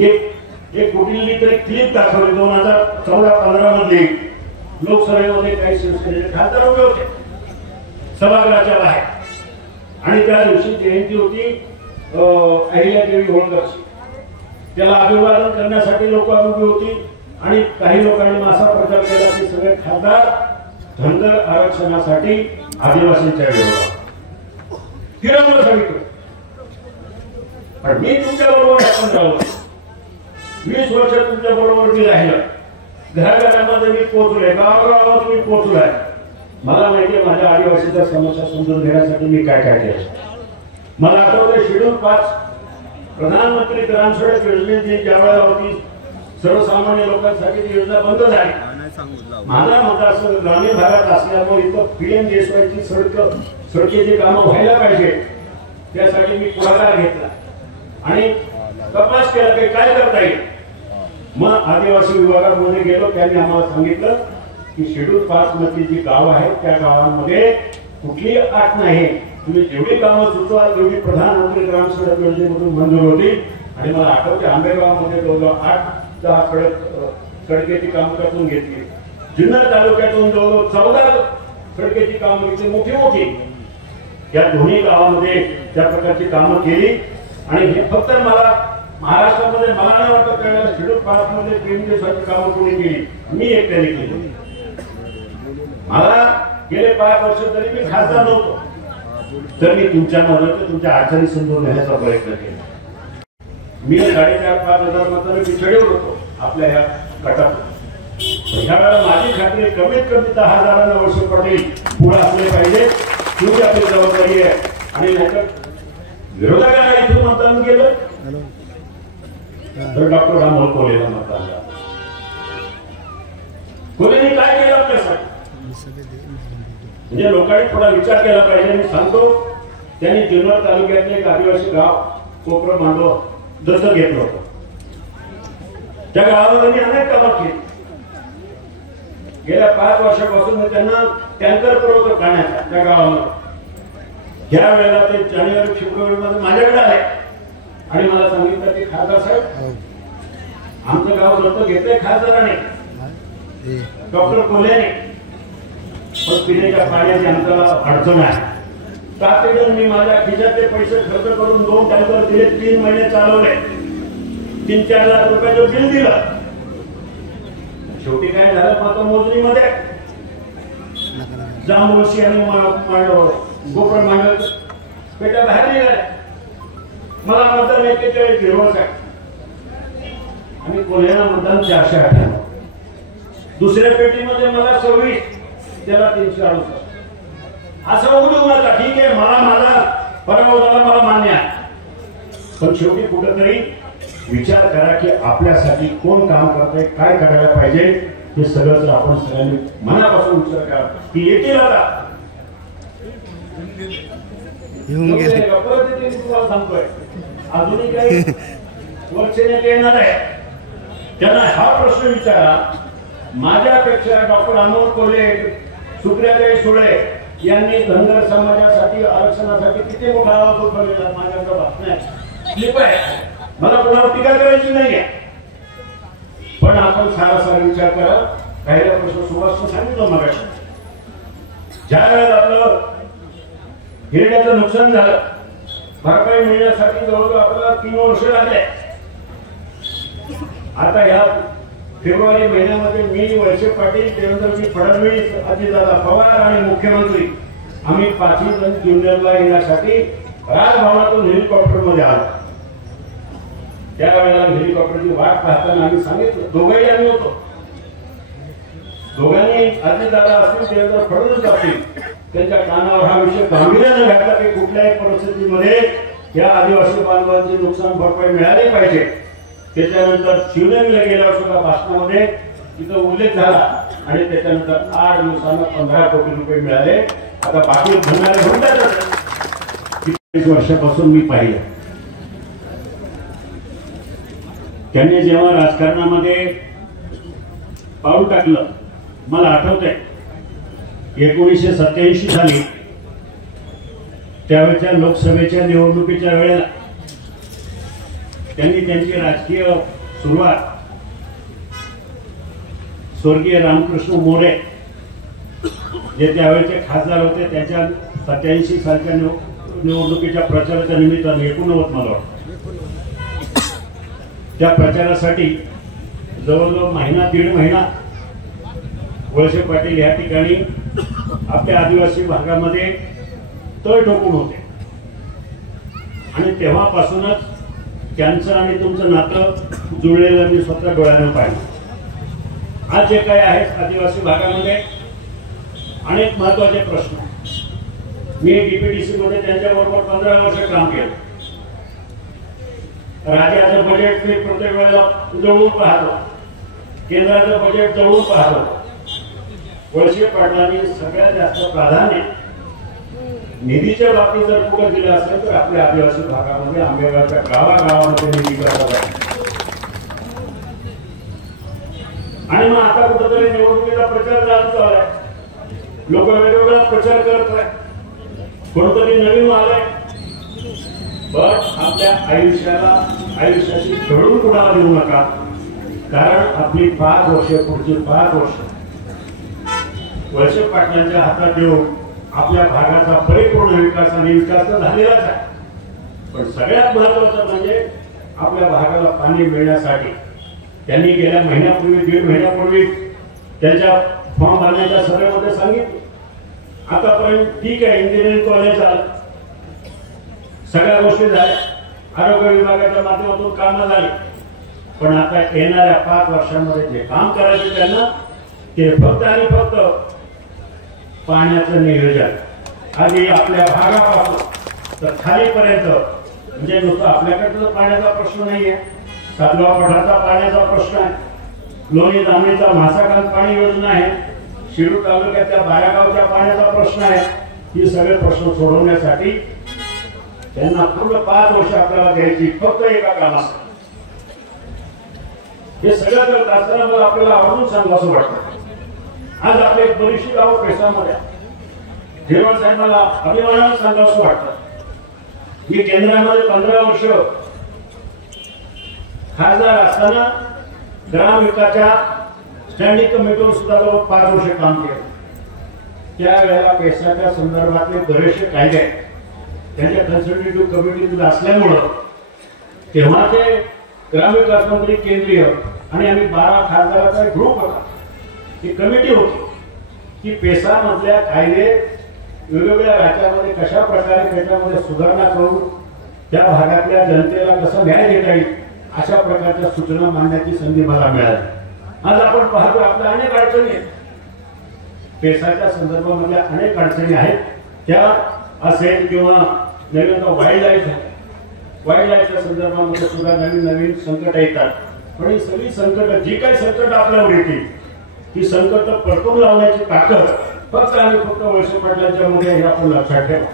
एक कुठली तरी क्लिप दाखवली 2014-15 मध्ये लोकसभेमध्ये काही शिवसेनेचे खासदार उभे होते सभागृहाच्या बाहेर आणि त्या दिवशी जयंती होती अहिल्यादेवी होळकरची. त्याला अभिवादन करण्यासाठी लोक उभी होती आणि काही लोकांनी असा प्रचार केला की सगळे खासदार धनगर आरक्षणासाठी आदिवासींच्या विरोधात फिरवलं सगळीकडे. पण मी तुमच्या बरोबर आपण राहू 20 वर्ष तुमच्या बरोबर मी राहिलं घराघरामध्ये मी पोहोचलोय गावागावात मी पोहोचलोय. मला माहितीये माझ्या आदिवासीच्या समस्या समजून घेण्यासाठी मी काय काय केलं. मला आठवतंय शेड्यूल 5 प्रधानमंत्री ग्राम सडक योजनेची ज्या वेळेला होती सर्वसामान्य लोकांसाठी ती योजना बंद झाली. माझा मतदारसंघ ग्रामीण भागात असल्यामुळे इथं पीएम देशवाईची सडकेची कामं व्हायला पाहिजे त्यासाठी मी पुढाकार घेतला आणि तपास केला की काय करता येईल. मग आदिवासी विभागामध्ये गेलो. त्यांनी आम्हाला सांगितलं की शेड्यूल 5 मधली जी गावं आहेत त्या गावांमध्ये कुठलीही अट नाही. तुम्ही जेवढी कामं सुचवाल तेवढी प्रधानमंत्री ग्राम सडक योजनेमधून मंजूर होती. आणि मला आठवते आंबेगावमध्ये 8-10 सडकेची कामं करून घेतली. जुन्नर तालुक्यातून 14 सडकेची कामं घेतली मोठी मोठी. या दोन्ही गावांमध्ये त्या प्रकारची कामं केली आणि हे फक्त मला महाराष्ट्रामध्ये मला नाही वाटत त्यावेळेला शेड्यूल 5 मध्ये 3 दिवसाची कामं कोणी केली मी एकट्याने केली. मला गेले 5 वर्ष तरी मी खासदार नव्हतो तर मी तुमच्या मदत तुमच्या अडचणी समजून घेण्याचा प्रयत्न केला. मी 4,500-5,000 मतांनी पिछाडीवर होतो आपल्या या गटात. ह्या वेळेला माझी खात्री कमीत कमी 10,000 वर्ष पडेल पुढे असले पाहिजे. तुमची आपली जबाबदारी आहे. आणि नाहीतर विरोधकांना इथून मतदान केलं तर डॉक्टर रामभाऊ कोलेला मतदान झालं. कोलेने काय केलं आपल्यासाठी म्हणजे लोकांनी थोडा विचार केला पाहिजे. मी सांगतो त्यांनी जुन्नर तालुक्यातले एक आदिवासी गाव कोपर मांडव दत्तक घेतलं होतं. त्या गावामध्ये मी अनेक कामं केली. गेल्या 5 वर्षापासून मी त्यांना टँकर पुरवतो पाण्याचा त्या गावामध्ये. ह्या वेळेला ते जानेवारी-फेब्रुवारी मध्ये माझ्याकडे आले आणि मला सांगितलं की खासदार साहेब आमचं गाव दत्तक घेतलंय खासदाराने डॉक्टर कोल्ह्याने पण पिण्याच्या पाण्याची आमच्याला अडचण आहे. तातडीने मी माझ्या खिशातले पैसे खर्च करून 2 टँकर दिले. 3 महिने चालवले. 3-4 लाख रुपयाचं बिल दिलं. शेवटी काय झालं मतमोजणीमध्ये जांभूळशी आणि गोपर मांडव पेट्या बाहेर निघाल्या. मला मतदान 41-0 आहे आणि कोल्ह्याला मतदान 498. दुसऱ्या पेटीमध्ये मला 26 त्याला 368. असं उडू नका ठीक आहे मला माझा पराभव झाला मला मान्य आहे. पण शेवटी कुठेतरी विचार करा की आपल्यासाठी कोण काम करतंय काय करायला पाहिजे हे सगळं आपण सगळ्यांनी मनापासून विचार करा की येतील आता सांगतोय अजूनही काही वर्षाने येणार आहे. त्यांना हा प्रश्न विचारा. माझ्यापेक्षा डॉक्टर अमोल कोल्हे सुप्रियाताई सुळे यांनी धनगर समाजासाठी आरक्षणासाठी किती मोठा आवाज उठवलेला माझ्याकडे बातम्या क्लिप आहे. मला कोणावर टीका करायची नाहीये पण आपण सारासार विचार करा. काही प्रश्न सुभाष सांगितलं मग ज्या वेळेला आपलं हिरड्याचं नुकसान झालं भरपाई मिळण्यासाठी जवळजवळ आपल्याला 3 वर्ष लागले. आता या फेब्रुवारी महिन्यामध्ये मी वळसे पाटील देवेंद्रजी फडणवीस अजितदादा पवार आणि मुख्यमंत्री आम्ही 5 जण जुन्नरला येण्यासाठी राजभवनातून हेलिकॉप्टरमध्ये आलो. त्यावेळेला हेलिकॉप्टरची वाट पाहताना आम्ही सांगितलं दोघंही आम्ही होतो. दोघांनी अजितदादा असतील देवेंद्र फडणवीस असतील त्यांच्या कानावर हा विषय गांभीर्याने घातला की कुठल्याही परिस्थितीमध्ये या आदिवासी बांधवांची नुकसान भरपाई मिळाली पाहिजे. त्याच्यानंतर शिवनेरीला गेल्यावर सुद्धा भाषणामध्ये तिथं उल्लेख झाला आणि त्याच्यानंतर 8 दिवसांना 15 कोटी रुपये मिळाले. आता बाकी धरणारे म्हणतात 30 वर्षापासून मी पाहिलं. त्यांनी जेव्हा राजकारणामध्ये पाऊल टाकलं मला आठवतंय 1987 साली त्यावेळेच्या लोकसभेच्या निवडणुकीच्या वेळेला त्यांनी त्यांची राजकीय सुरुवात स्वर्गीय रामकृष्ण मोरे जे त्यावेळेचे खासदार होते त्यांच्या 87 सालच्या निवडणुकीच्या प्रचाराच्या निमित्ताने 89 मला वाटतं त्या प्रचारासाठी जवळजवळ महिना दीड महिना वळसे पाटील या ठिकाणी आपल्या आदिवासी भागामध्ये तळ ठोकून होते आणि तेव्हापासूनच त्यांचं आणि तुमचं नातं जुळलेलं मी स्वतः डोळ्यानं पाहिलं. आज जे काही आहे आदिवासी भागामध्ये अनेक महत्वाचे प्रश्न. मी डीपीडीसी मध्ये त्यांच्याबरोबर 15 वर्ष काम केलं. राज्याचं बजेट मी प्रत्येक वेळेला जवळून पाहतो, केंद्राचं बजेट जवळून पाहतो. वळसे पाटलांनी सगळ्यात जास्त प्राधान्य निधीच्या बाबतीत जर कुठं दिलं असेल तर आपल्या आदिवासी भागामध्ये आंबेगावच्या गावागावामध्ये निधी करावा. आणि मग आता कुठंतरी निवडणुकीचा प्रचार चालू आहे, लोक वेगवेगळा प्रचार करत आहे, कोणतरी नवीन आलंय. पण आपल्या आयुष्याची घडून कुणाला देऊ नका, कारण आपली 5 वर्ष पुढची 5 वर्ष वळसे पाटलांच्या हातात देऊन आपल्या भागाचा परिपूर्ण विकास आणि विकास तर झालेलाच आहे. पण सगळ्यात महत्वाचं म्हणजे आपल्या भागाला पाणी मिळण्यासाठी त्यांनी गेल्या महिन्यापूर्वी 1.5 महिन्यापूर्वी त्यांच्या फॉर्म भरण्याच्या सभेमध्ये सांगितलं. आतापर्यंत ठीक आहे, इंजिनिअरिंग कॉलेज आलं, सगळ्या गोष्टी झाल्या, आरोग्य विभागाच्या माध्यमातून कामं झाली. पण आता येणाऱ्या 5 वर्षांमध्ये जे काम करायचे त्यांना ते फक्त आणि फक्त पाण्याचं नियोजन आधी आपल्या भागापासून तर खालीपर्यंत, म्हणजे नुसतं आपल्याकडे पाण्याचा प्रश्न नाहीये, सातवा पठारचा पाण्याचा प्रश्न आहे, लोणी दामणीचा म्हासाकांत पाणी योजना आहे, शिरूर तालुक्याच्या बायागावच्या पाण्याचा प्रश्न आहे. ही सगळे प्रश्न सोडवण्यासाठी त्यांना पूर्ण 5 वर्ष आपल्याला द्यायची फक्त एका कामासाठी. हे सगळं करत असताना मला आपल्याला आवडून सांगावं असं वाटतं. आज आपले बरीचशी गावं पेसामध्ये जेव्हा साहेब मला अभिमानानं सांगावं असं वाटतं. मी केंद्रामध्ये 15 वर्ष खासदार असताना ग्रामविकासच्या स्टँडिंग कमिटीवर सुद्धा 5 वर्ष काम केलं. त्यावेळेला पैशाच्या संदर्भातले बरेचसे कायदे त्यांच्या कन्सल्टेटिव्ह कमिटीमध्ये असल्यामुळं तेव्हा ते ग्रामविकास मंत्री केंद्रीय आणि आम्ही 12 खासदाराचा ग्रुप होता, ही कमिटी होती की पेसा मधल्या कायदे वेगवेगळ्या राज्यामध्ये कशा प्रकारे त्याच्यामध्ये सुधारणा करून त्या भागातल्या जनतेला कसा न्याय देता येईल अशा प्रकारच्या सूचना मांडण्याची संधी मला मिळाली. आज आपण पाहतो आपल्या अनेक अडचणी आहेत, पेसाच्या संदर्भामधल्या अनेक अडचणी आहेत. त्या असेल किंवा नवीन वाईल्ड लाईफच्या संदर्भामध्ये सुद्धा नवीन संकट येतात. पण ही सगळी संकट, जी काही संकट आपल्यावर येतील ती संकट परतून लावण्याची ताकद फक्त आणि फक्त वळसे पाटलांच्या मध्ये हे आपण लक्षात ठेवा.